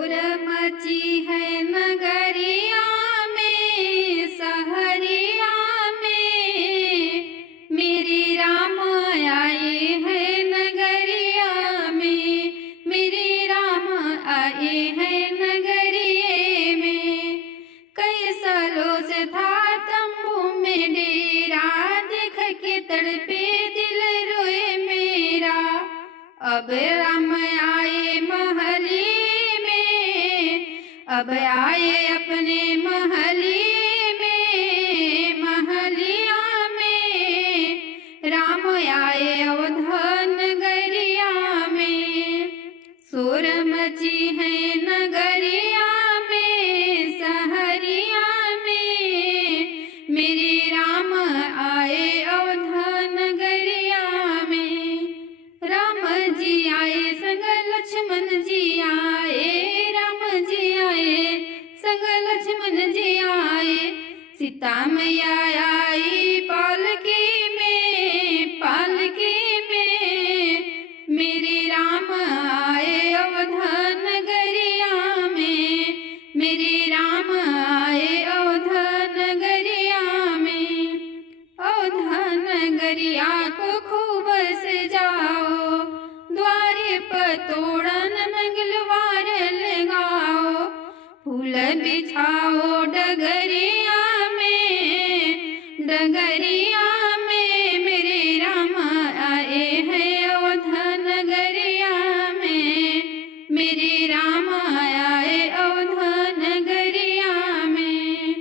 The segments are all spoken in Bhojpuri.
शोर मची है नगरिया में, सहरिया में, मेरे राम आए हैं नगरिया में, मेरे राम आए हैं नगरिये में। कई सालों से था तंबू में डेरा, देख के तड़पे दिल रोए मेरा। अब राम आए महली में, अब आए अपने महली में, महलिया में, राम आए अवध नगरिया में। शोर मची है नगरिया में, सहरिया में, मेरे राम आए अवध नगरिया में। राम जी आए संग लक्ष्मण जी आए, राम जी आए संग लक्ष्मण जी आए। सीता मैया आई पालकी में, पालकी में, मेरे राम आए अवध नगरिया में, मेरे राम आए अवध नगरिया में। अवध नगरिया को खूब सजाओ, द्वारे पर तोरण मंगलवार लगाओ। फूल बिछाओ डगरिया में, डगरिया में, मेरे राम आए हैं अवध नगरिया में, मेरे राम आए अवध नगरिया में।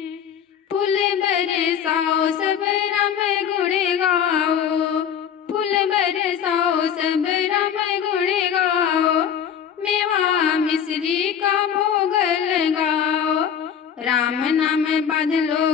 फूल बरसाओ सब राम गुण गाओ, फूल बरसाओ सब राम गुण गाओ। मेवा मिश्री का भोग लगाओ, राम नाम बांध लो